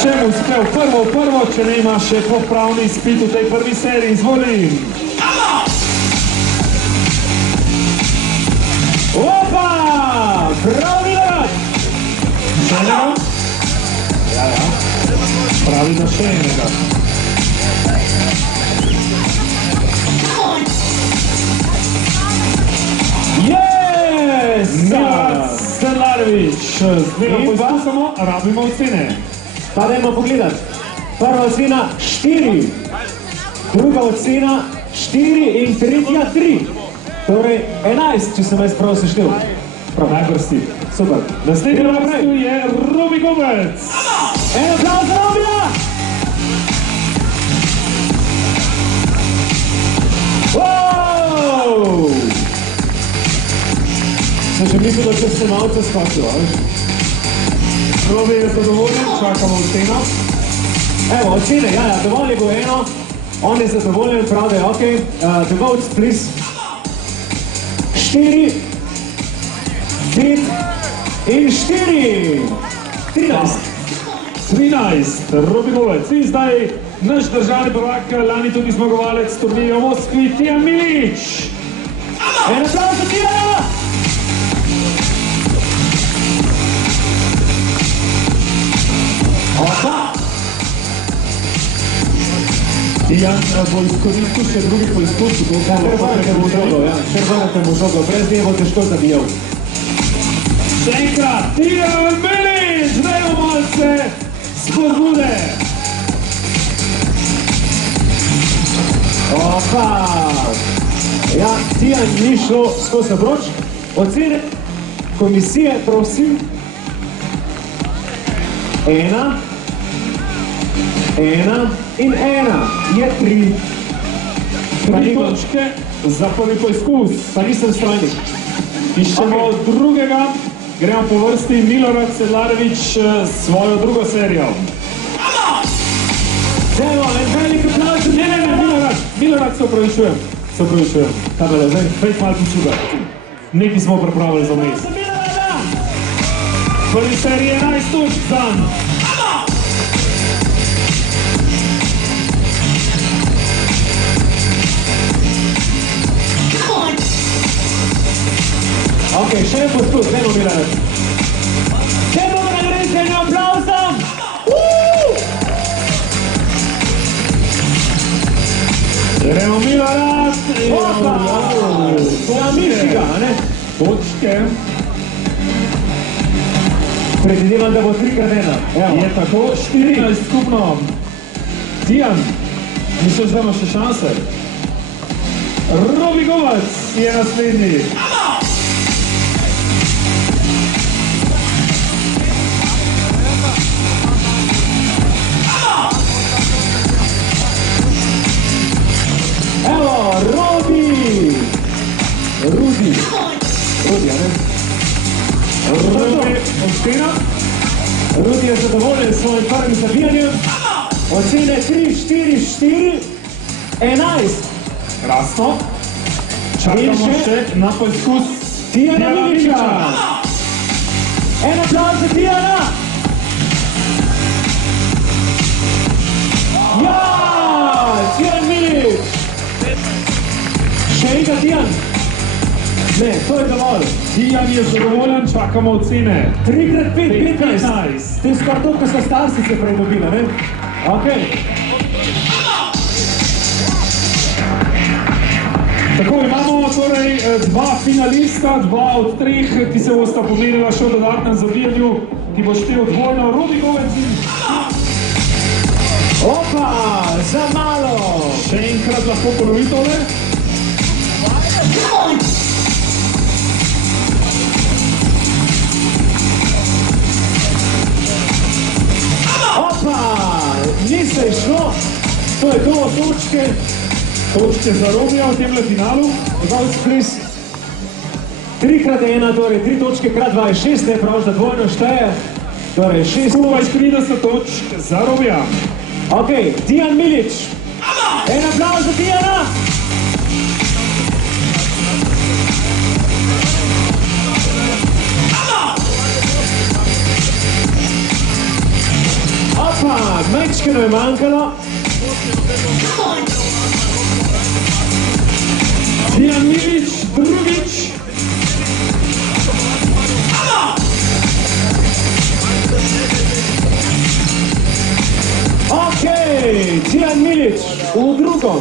Če mu uspel prvo, če ne ima še popravni izpit v tej prvi seriji, izvolim. Opa! Prav Milorad! Še enega? Ja. Pravi za še enega. Yes! Milorad Sedlarević. Z njega poskusamo, rabimo ocene. Pa dajmo pogledat. Prva ocena 4, druga ocena 4 in tretja 3. Torej 11, če sem jaz prav seštel. Prav, najbrž si. Super. Naslednji na vrstu je Robi Gobec. En aplavz za Robija! Wow! Sem še mislil, da če se malce skočil, ali? Robi je zadovoljen, čakamo oceno. Evo, ocene, ja, dovolj je bo eno. On je zadovoljen, prav da je okej. The votes, please. 4, 5 in 4. 13. 13, Robi Gobec. In zdaj naš državni prvak, lani tudi zmagovalec turnirja v Moskvi, Tijan Milić. En aplavz za Tijana! Opa! Tijan bo izkoristil še drugi poizkus. Vrnete mu žogo, ja. Vrnete mu žogo, brez nje bo težko zabijal. Še enkrat, Tijan Milić, dajmo malce spodbude. Opa! Ja, Tijan ni šlo skozi obroč. Ocene komisije, prosim. 1 in 1 je 3. 3 točke za prvi poizkus. Pa nisem strojnik. Iščemo drugega. Gremo po vrsti Milorad Sedlarević s svojo drugo serijo. Evo, en velik aplavz za Ne, Milorad, se opravičujem. Kaj pa da zdaj? Pejt malo počuga. Nekaj smo pripravili za vmes. Prvi seriji 11 točk zanj. Ok, še en poskus, dajmo Milorad. Dajmo ga narediti z enim aplavzom! Gremo Milorad. Opa! Ja, mišiga, ne? Točke. Predvidevam, da bo 3x1. Je tako, 14 skupno. Tijan, misliš, da ima še šanse? Robi Gobec je naslednji. Evo, Rudi, a ne? Robi, ocena. Rudi je zadovoljen s svojim prvim zabijanjem. Ocene 3, 4, 4, 11. Krasno. Čakamo še na poizkus Tijana Milića. En aplavz za Tijana. Ja, Tijan Milić. Še enkrat Tijan. Ne, to je dovolj. Tijan je zadovoljen, čakamo ocene. 3x5, 15. 15. To je skoraj to, ko so starsice prej dobila, ne? Okej. Tako, imamo torej 2 finalista, 2 od 3, ki se bosta pomerila še v dodatnem zabijanju, ki bo štel dvojno. Robi Gobec in... Opa, za malo. Še enkrat lahko ponovi tole. Opa, ni se išlo. To je to, točke. Točke za Robija v temle finalu. Votes, please. 3x1, torej 3 točke krat 2 je 6, ne prav, da dvojno šteje. Torej 6 Skupaj 30 točk za Robija. Ok, Tijan Milić. En aplavz za Tijana. Opa! zmečkano je manjkalo. Tijan Milić, drugič. Ok, Tijan Milić v drugom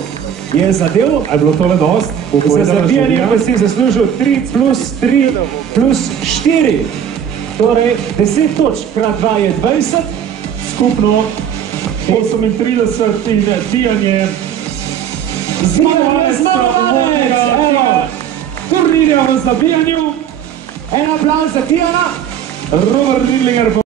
je zadev. A je bilo tole dost? Za zabijanje pa si zaslužil 3 plus 3 plus 4. Torej 10 točk krat 2 je 20. Skupno 38 in Tijan je zmagovalec turnirja v zabijanju. En aplavz za Tijana. Robert Ridlinger.